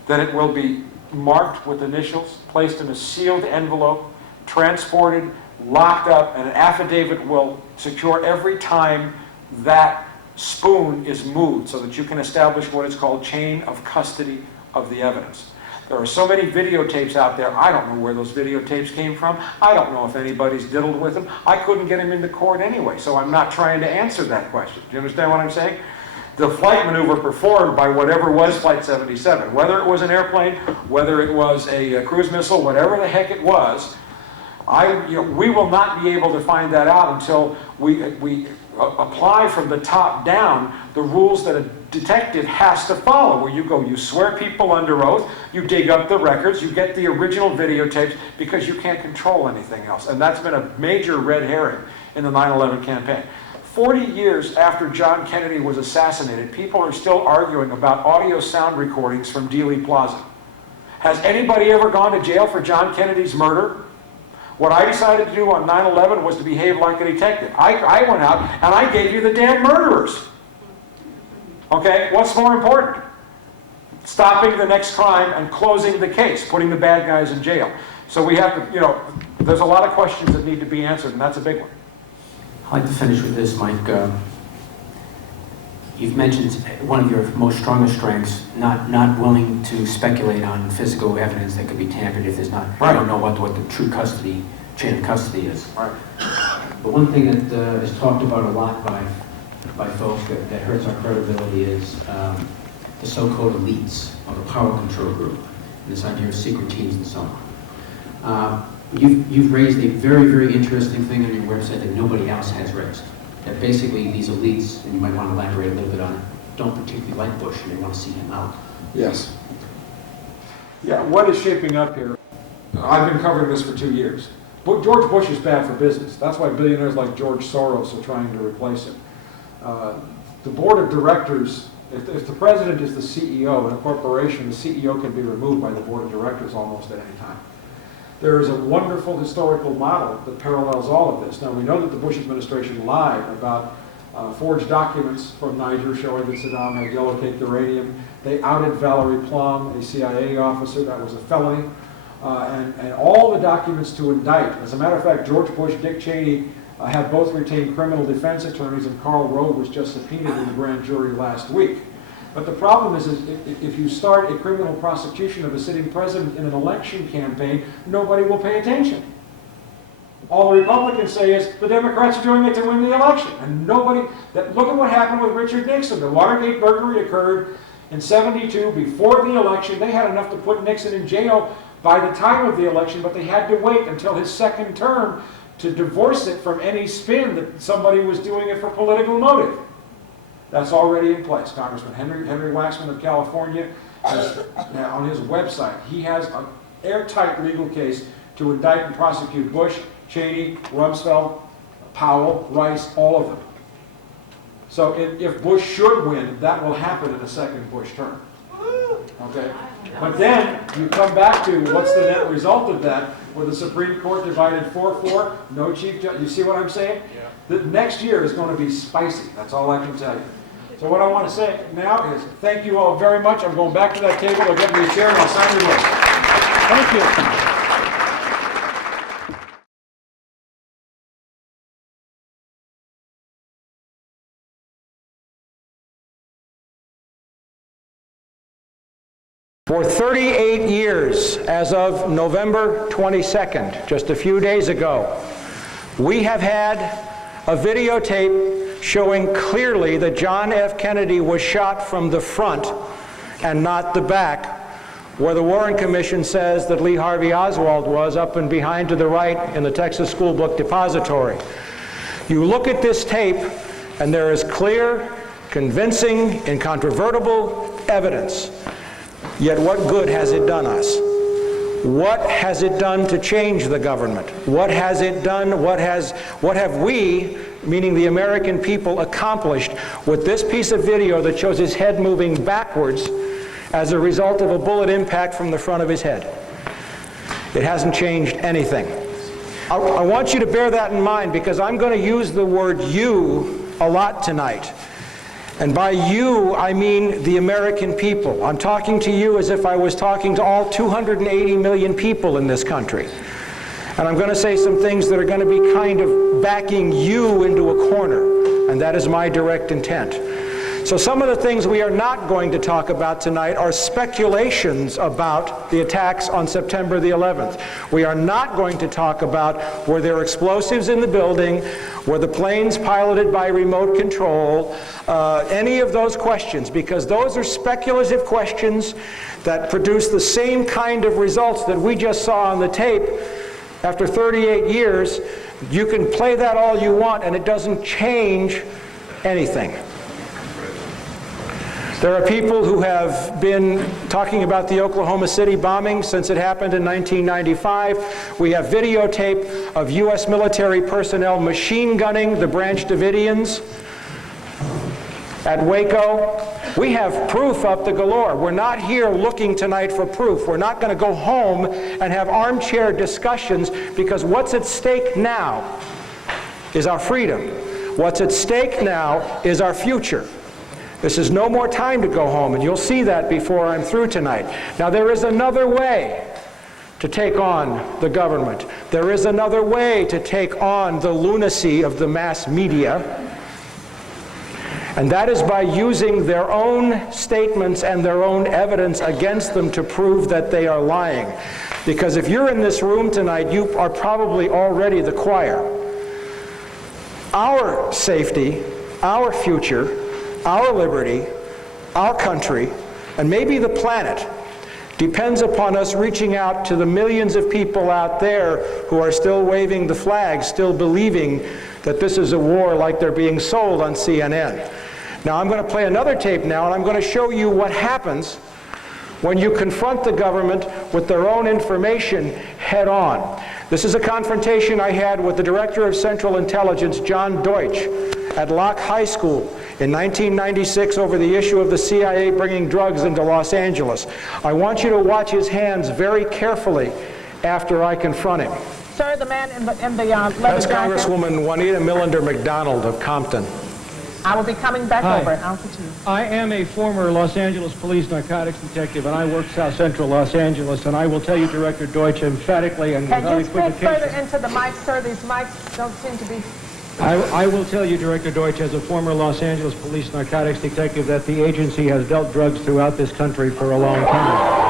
then it will be marked with initials, placed in a sealed envelope, transported, locked up, and an affidavit will secure every time that spoon is moved so that you can establish what is called chain of custody of the evidence. There are so many videotapes out there, I don't know where those videotapes came from. I don't know if anybody's diddled with them. I couldn't get them into court anyway, so I'm not trying to answer that question. Do you understand what I'm saying? The flight maneuver performed by whatever was Flight 77, whether it was an airplane, whether it was a cruise missile, whatever the heck it was, we will not be able to find that out until we apply from the top down the rules that a detective has to follow, where you swear people under oath, you dig up the records, you get the original videotapes, because you can't control anything else. And that's been a major red herring in the 9/11 campaign. 40 years after John Kennedy was assassinated, people are still arguing about audio sound recordings from Dealey Plaza. Has anybody ever gone to jail for John Kennedy's murder? What I decided to do on 9/11 was to behave like a detective. I went out and I gave you the damn murderers. Okay, what's more important? Stopping the next crime and closing the case, putting the bad guys in jail. So we have to, there's a lot of questions that need to be answered, and that's a big one. I'd like to finish with this, Mike. You've mentioned one of your most strongest strengths, not willing to speculate on physical evidence that could be tampered if there's not, Right. you don't know what the true custody, chain of custody is. Right. But one thing that is talked about a lot by folks that hurts our credibility is the so-called elites or the power control group, and this idea of secret teams and so on. You've raised a very, very interesting thing on your website that nobody else has raised. That basically these elites, and you might want to elaborate a little bit on it, don't particularly like Bush and they want to see him out. Yes. Yeah, what is shaping up here? I've been covering this for 2 years. George Bush is bad for business. That's why billionaires like George Soros are trying to replace him. The board of directors, if the president is the CEO in a corporation, the CEO can be removed by the board of directors almost at any time. There is a wonderful historical model that parallels all of this. Now, we know that the Bush administration lied about forged documents from Niger showing that Saddam had yellow-caked uranium. They outed Valerie Plum, a CIA officer. That was a felony. And all the documents to indict. As a matter of fact, George Bush, Dick Cheney have both retained criminal defense attorneys, and Karl Rove was just subpoenaed in the grand jury last week. But the problem is if you start a criminal prosecution of a sitting president in an election campaign, nobody will pay attention. All the Republicans say is the Democrats are doing it to win the election. And nobody, look at what happened with Richard Nixon. The Watergate burglary occurred in '72 before the election. They had enough to put Nixon in jail by the time of the election, but they had to wait until his second term to divorce it from any spin that somebody was doing it for political motive. That's already in place. Congressman Henry Waxman of California has, on his website, he has an airtight legal case to indict and prosecute Bush, Cheney, Rumsfeld, Powell, Rice, all of them. So if Bush should win, that will happen in a second Bush term. Okay? But then you come back to what's the net result of that, where the Supreme Court divided 4-4, no chief judge. You see what I'm saying? Yeah. The next year is going to be spicy. That's all I can tell you. So what I want to say now is thank you all very much. I'm going back to that table. I'll get me a chair and I'll sign your list. Thank you. For 38 years, as of November 22nd, just a few days ago, we have had a videotape showing clearly that John F. Kennedy was shot from the front and not the back, where the Warren Commission says that Lee Harvey Oswald was up and behind to the right in the Texas School Book Depository. You look at this tape, and there is clear, convincing, incontrovertible evidence. Yet what good has it done us? What has it done to change the government? What has it done? What have we, meaning the American people, accomplished with this piece of video that shows his head moving backwards as a result of a bullet impact from the front of his head? It hasn't changed anything. I want you to bear that in mind, because I'm going to use the word "you" a lot tonight. And by you, I mean the American people. I'm talking to you as if I was talking to all 280 million people in this country. And I'm going to say some things that are going to be kind of backing you into a corner, and that is my direct intent. So some of the things we are not going to talk about tonight are speculations about the attacks on September the 11th. We are not going to talk about were there explosives in the building, were the planes piloted by remote control, any of those questions, because those are speculative questions that produce the same kind of results that we just saw on the tape. After 38 years, you can play that all you want, and it doesn't change anything. There are people who have been talking about the Oklahoma City bombing since it happened in 1995. We have videotape of U.S. military personnel machine gunning the Branch Davidians at Waco. We have proof up to galore. We're not here looking tonight for proof. We're not going to go home and have armchair discussions, because what's at stake now is our freedom. What's at stake now is our future. This is no more time to go home, and you'll see that before I'm through tonight. Now, there is another way to take on the government. There is another way to take on the lunacy of the mass media, and that is by using their own statements and their own evidence against them to prove that they are lying. Because if you're in this room tonight, you are probably already the choir. Our safety, our future, our liberty, our country, and maybe the planet depends upon us reaching out to the millions of people out there who are still waving the flag, still believing that this is a war like they're being sold on CNN. Now I'm going to play another tape now, and I'm going to show you what happens when you confront the government with their own information head on. This is a confrontation I had with the Director of Central Intelligence, John Deutsch, at Locke High School in 1996 over the issue of the CIA bringing drugs into Los Angeles. I want you to watch his hands very carefully after I confront him. Sir, the man in the leather That's jacket. Congresswoman Juanita Millender McDonald of Compton. I will be coming back Hi. over. I'll continue. I am a former Los Angeles police narcotics detective, and I work South Central Los Angeles, and I will tell you, Director Deutsch, emphatically and Can without you speak further equivocation, into the mic, sir? These mics don't seem to be... I will tell you, Director Deutsch, as a former Los Angeles police narcotics detective, that the agency has dealt drugs throughout this country for a long time.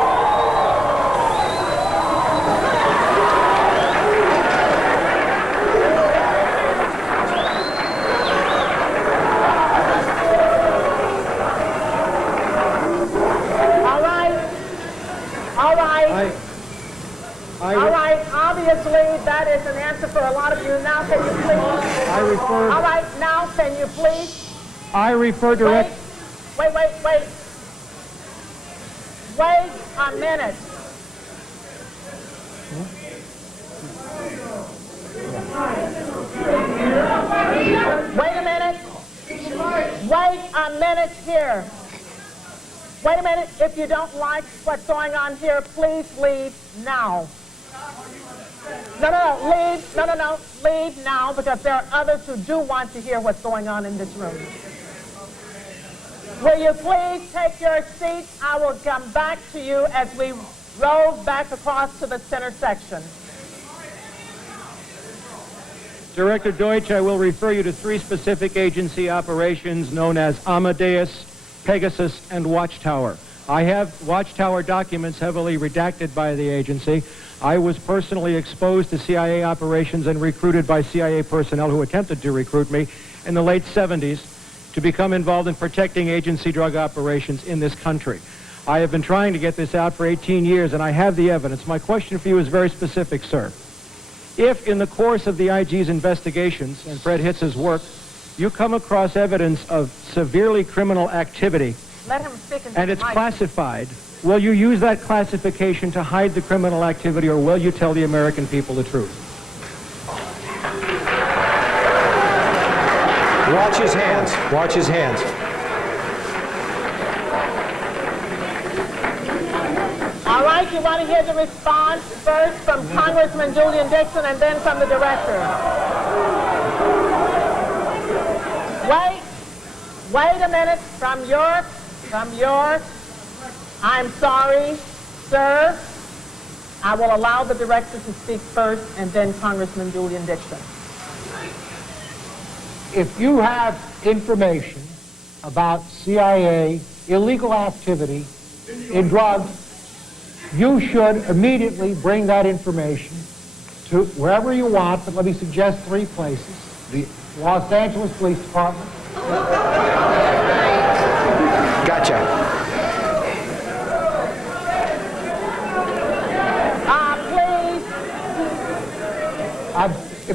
All right, obviously that is an answer for a lot of you. Now can you please? I refer... All right, now can you please? I refer direct... Wait a minute. Wait a minute. Wait a minute here. Wait a minute. If you don't like what's going on here, please leave now. No, leave. No, leave now, because there are others who do want to hear what's going on in this room. Will you please take your seats? I will come back to you as we roll back across to the center section. Director Deutsch, I will refer you to 3 specific agency operations known as Amadeus, Pegasus, and Watchtower. I have Watchtower documents heavily redacted by the agency. I was personally exposed to CIA operations and recruited by CIA personnel who attempted to recruit me in the late 70s to become involved in protecting agency drug operations in this country. I have been trying to get this out for 18 years, and I have the evidence. My question for you is very specific, sir. If in the course of the IG's investigations and Fred Hitz's work, you come across evidence of severely criminal activity, Let him speak into and the it's mic. classified, will you use that classification to hide the criminal activity, or will you tell the American people the truth? Watch his hands. Watch his hands. All right, you want to hear the response first from Congressman Julian Dixon and then from the director. Wait a minute. From your, I'm sorry, sir. I will allow the director to speak first and then Congressman Julian Dixon. If you have information about CIA illegal activity in drugs, you should immediately bring that information to wherever you want, but let me suggest 3 places. The Los Angeles Police Department. Gotcha. Please.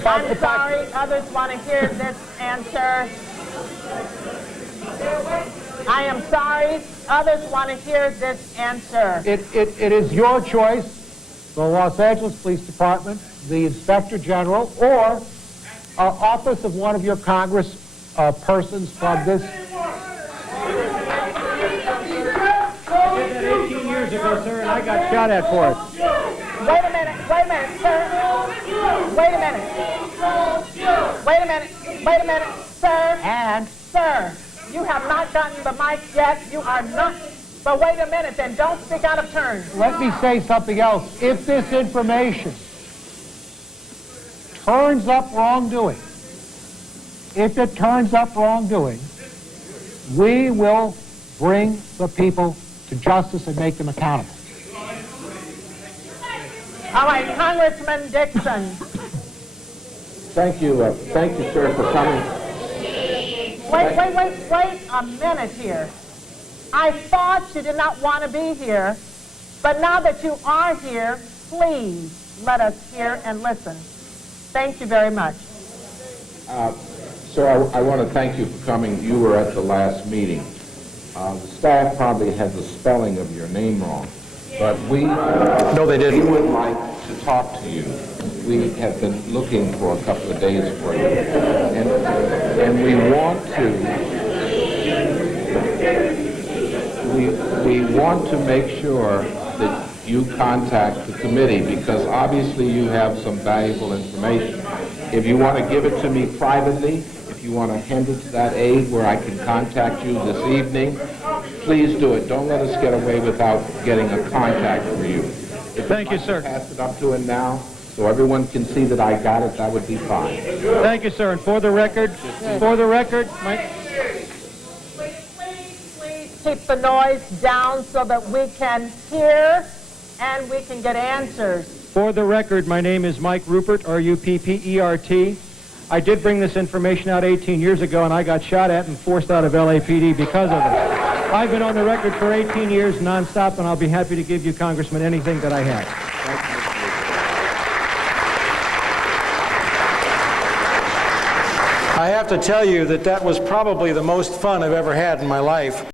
I'm sorry, others want to hear this answer. I am sorry, others want to hear this answer. It is your choice, the Los Angeles Police Department, the Inspector General, or office of one of your Congress persons from this. 18 years ago, sir, and I got shot at for it. Wait a minute, sir. Wait a minute, sir. And, sir, you have not gotten the mic yet. You are not But wait a minute, then don't speak out of turn. Let me say something else. If this information turns up wrongdoing, if it turns up wrongdoing, we will bring the people to justice and make them accountable. All right, Congressman Dixon. Thank you, sir, for coming. Wait a minute here. I thought you did not want to be here, but now that you are here, please let us hear and listen. Thank you very much. Sir, I want to thank you for coming. You were at the last meeting. The staff probably had the spelling of your name wrong, but we... No, they didn't. We would like to talk to you. We have been looking for a couple of days for you, and we want to make sure that you contact the committee, because obviously you have some valuable information. If you want to give it to me privately, if you want to hand it to that aide where I can contact you this evening, please do it. Don't let us get away without getting a contact for you. Thank you, sir. Pass it up to him now, so everyone can see that I got it. That would be fine. Thank you, sir. And for the record, Mike. Please keep the noise down so that we can hear and we can get answers. For the record, my name is Mike Ruppert, R-U-P-P-E-R-T. I did bring this information out 18 years ago, and I got shot at and forced out of LAPD because of it. I've been on the record for 18 years nonstop, and I'll be happy to give you, Congressman, anything that I have. I have to tell you that that was probably the most fun I've ever had in my life.